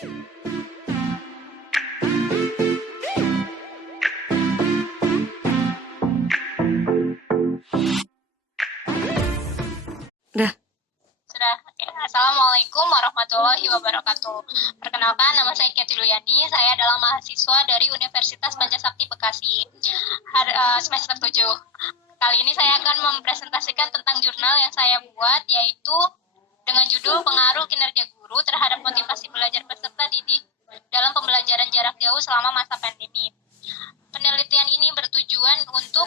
Dah. Sudah. Oke. Assalamualaikum warahmatullahi wabarakatuh. Perkenalkan, nama saya Kety Yuliani. Saya adalah mahasiswa dari Universitas Pancasakti Bekasi, semester 7. Kali ini saya akan mempresentasikan tentang jurnal yang saya buat, yaitu dengan judul Pengaruh Kinerja Guru Terhadap Motivasi Belajar Peserta Didik dalam Pembelajaran Jarak Jauh Selama Masa Pandemi. Penelitian ini bertujuan untuk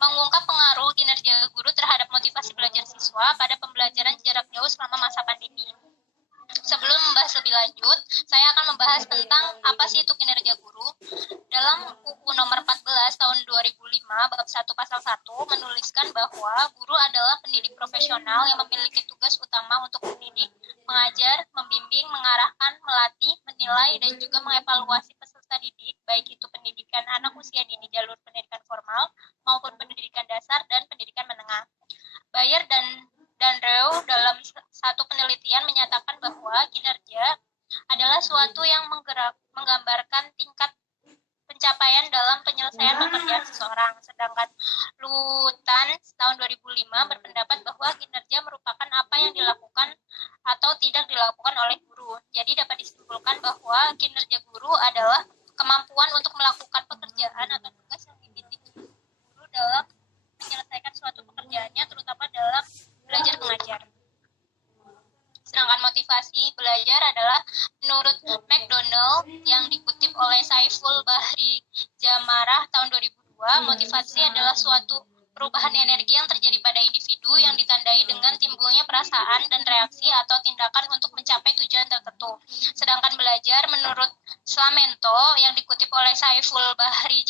mengungkap pengaruh kinerja guru terhadap motivasi belajar siswa pada pembelajaran jarak jauh selama masa pandemi. Sebelum membahas lebih lanjut, saya akan membahas tentang apa sih itu kinerja guru. Dalam UU nomor 14 tahun 2005 bab 1 pasal 1 menuliskan bahwa guru adalah pendidik profesional yang memiliki tugas utama untuk mendidik, mengajar, membimbing, mengarahkan, melatih, menilai, dan juga mengevaluasi peserta didik, baik itu pendidikan anak usia dini jalur pendidikan formal maupun pendidikan dasar dan pendidikan menengah. Bayer dan Reu dalam satu penelitian menyatakan bahwa kinerja adalah suatu yang menggambarkan tingkat pencapaian dalam penyelesaian pekerjaan seseorang. Sedangkan Lutans tahun 2005 berpendapat bahwa kinerja merupakan apa yang dilakukan atau tidak dilakukan oleh guru. Jadi dapat disimpulkan bahwa kinerja guru adalah kemampuan untuk melakukan pekerjaan atau tugas yang dimiliki guru dalam menyelesaikan suatu pekerjaannya, terutama dalam belajar mengajar. Sedangkan motivasi belajar adalah menurut McDonald yang dikutip oleh Saiful Bahri Jamarah tahun 2002, motivasi adalah suatu perubahan energi yang terjadi pada individu yang ditandai dengan timbulnya perasaan dan reaksi atau tindakan untuk mencapai tujuan tertentu. Sedangkan belajar menurut Slamento yang dikutip oleh Saiful Bahri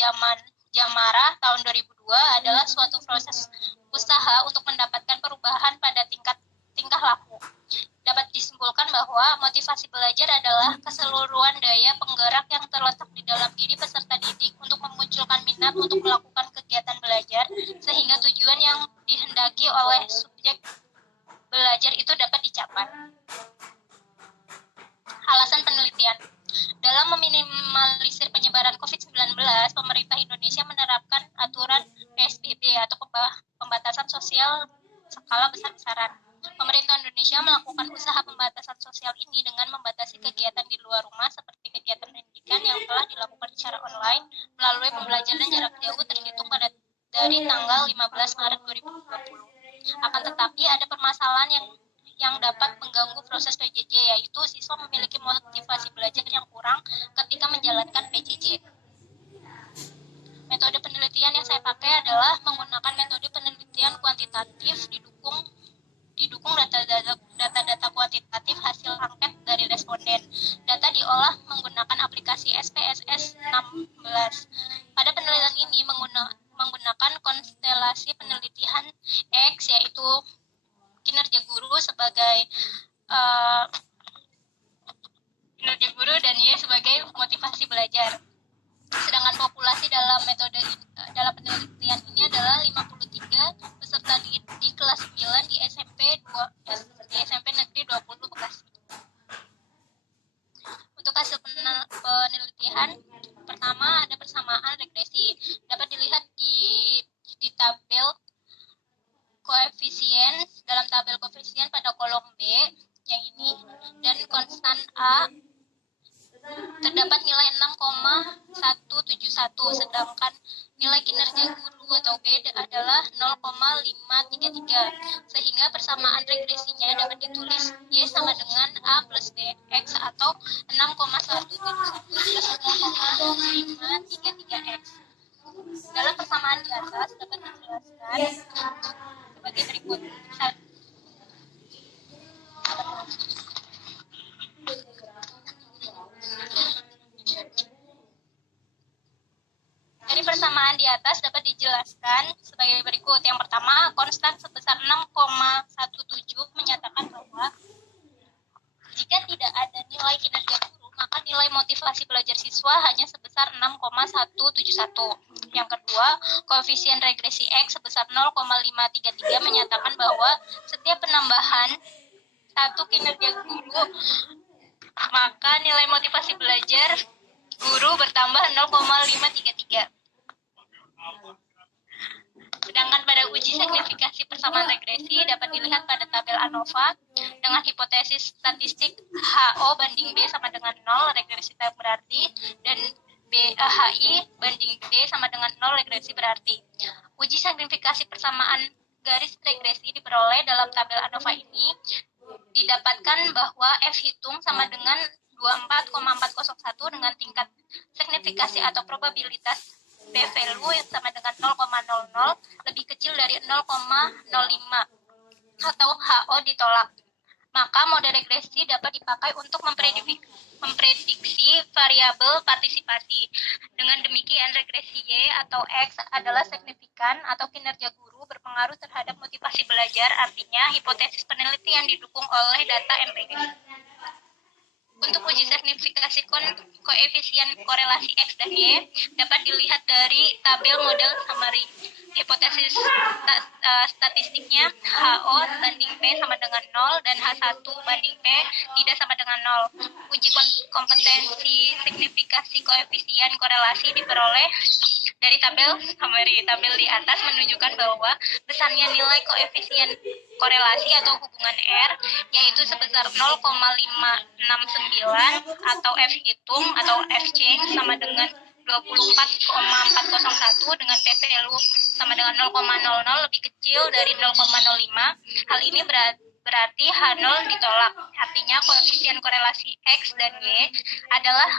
Jamarah tahun 2002 adalah suatu proses usaha untuk mendapatkan perubahan pada tingkah laku. Dapat disimpulkan bahwa motivasi belajar adalah keseluruhan daya penggerak yang terletak di dalam diri peserta didik untuk memunculkan minat untuk melakukan kegiatan belajar, sehingga tujuan yang dihendaki oleh subjek belajar itu dapat dicapai. Alasan penelitian. Dalam meminimalisir penyebaran COVID-19, pemerintah Indonesia menerapkan aturan PSBB atau pembatasan sosial skala besar-besaran. Pemerintah Indonesia melakukan usaha pembatasan sosial ini dengan membatasi kegiatan di luar rumah seperti kegiatan pendidikan yang telah dilakukan secara online melalui pembelajaran jarak jauh terhitung dari tanggal 15 Maret 2020. Akan tetapi ada permasalahan yang dapat mengganggu proses PJJ, yaitu siswa memiliki motivasi belajar yang kurang ketika menjalankan PJJ. Metode penelitian yang saya pakai adalah menggunakan metode penelitian kuantitatif didukung data-data kuantitatif hasil angket dari responden. Data diolah menggunakan aplikasi SPSS 16. Pada penelitian ini menggunakan konstelasi penelitian X, yaitu kinerja guru sebagai kinerja guru dan Y sebagai motivasi belajar. Sedangkan populasi dalam penelitian ini adalah 53 peserta didik kelas 9 di SMP Negeri 20 Bekasi. Untuk hasil penelitian, pertama ada persamaan regresi. Dapat dilihat di tabel koefisien, dalam tabel koefisien pada kolom B yang ini, dan konstan A terdapat nilai 6,171, sedangkan nilai kinerja guru atau B adalah 0,533, sehingga persamaan regresinya dapat ditulis Y sama dengan A plus BX atau 6,171 plus 0,533X. Dalam persamaan di atas dapat dijelaskan sebagai berikut. Dari persamaan di atas dapat dijelaskan sebagai berikut. Yang pertama, konstan sebesar 6,17 menyatakan bahwa jika tidak ada nilai kinerja guru, maka nilai motivasi belajar siswa hanya sebesar 6,171. Yang kedua, koefisien regresi X sebesar 0,533 menyatakan bahwa setiap penambahan satu kinerja guru, maka nilai motivasi belajar guru bertambah 0,533. Sedangkan pada uji signifikasi persamaan regresi dapat dilihat pada tabel ANOVA dengan hipotesis statistik HO banding B sama dengan 0, regresi tak berarti, dan HI banding B sama dengan 0, regresi berarti. Uji signifikasi persamaan garis regresi diperoleh dalam tabel ANOVA ini didapatkan bahwa F hitung sama dengan 24,401 dengan tingkat signifikasi atau probabilitas p-value yang sama dengan 0,00 lebih kecil dari 0,05 atau HO ditolak. Maka mode regresi dapat dipakai untuk memprediksi variabel partisipasi. Dengan demikian regresi Y atau X adalah signifikan atau kinerja guru berpengaruh terhadap motivasi belajar, artinya hipotesis penelitian didukung oleh data empiris. Untuk uji signifikasi koefisien korelasi X dan Y dapat dilihat dari tabel model summary. Hipotesis statistiknya HO banding P sama dengan 0 dan H1 banding P tidak sama dengan 0. Uji kompetensi signifikasi koefisien korelasi diperoleh dari tabel summary. Tabel di atas menunjukkan bahwa besarnya nilai koefisien korelasi atau hubungan R yaitu sebesar 0,569 atau F hitung atau F change sama dengan 24,401 dengan p-value sama dengan 0,00 lebih kecil dari 0,05. Hal ini berarti H0 ditolak. Artinya koefisien korelasi X dan Y adalah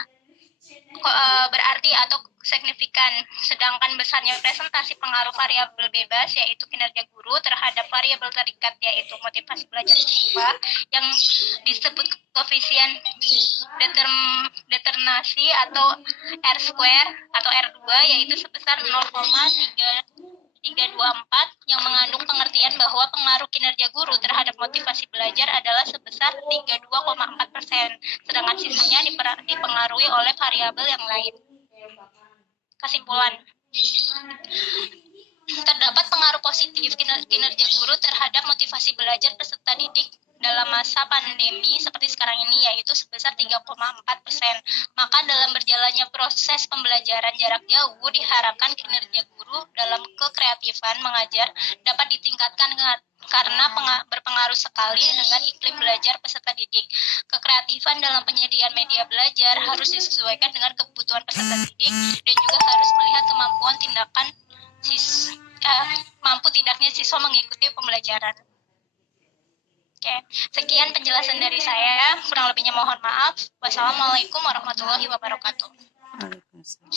berarti atau signifikan, sedangkan besarnya presentasi pengaruh variabel bebas yaitu kinerja guru terhadap variabel terikat yaitu motivasi belajar siswa yang disebut koefisien determinasi atau R square atau R2 yaitu sebesar 0,324 yang mengandung pengertian bahwa pengaruh kinerja guru terhadap motivasi belajar adalah sebesar 32,4%, sedangkan sisanya dipengaruhi oleh variabel yang lain. Kesimpulan, terdapat pengaruh positif kinerja guru terhadap motivasi belajar peserta didik dalam masa pandemi seperti sekarang ini yaitu sebesar 3,4%. Maka dalam berjalannya proses pembelajaran jarak jauh diharapkan kinerja guru dalam kekreatifan mengajar dapat ditingkatkan karena berpengaruh sekali dengan iklim belajar peserta didik. Kekreatifan dalam penyediaan media belajar harus disesuaikan dengan kebutuhan peserta didik dan juga harus melihat kemampuan mampu tidaknya siswa mengikuti pembelajaran. Oke, sekian penjelasan dari saya. Kurang lebihnya mohon maaf. Wassalamualaikum warahmatullahi wabarakatuh. Waalaikumsalam.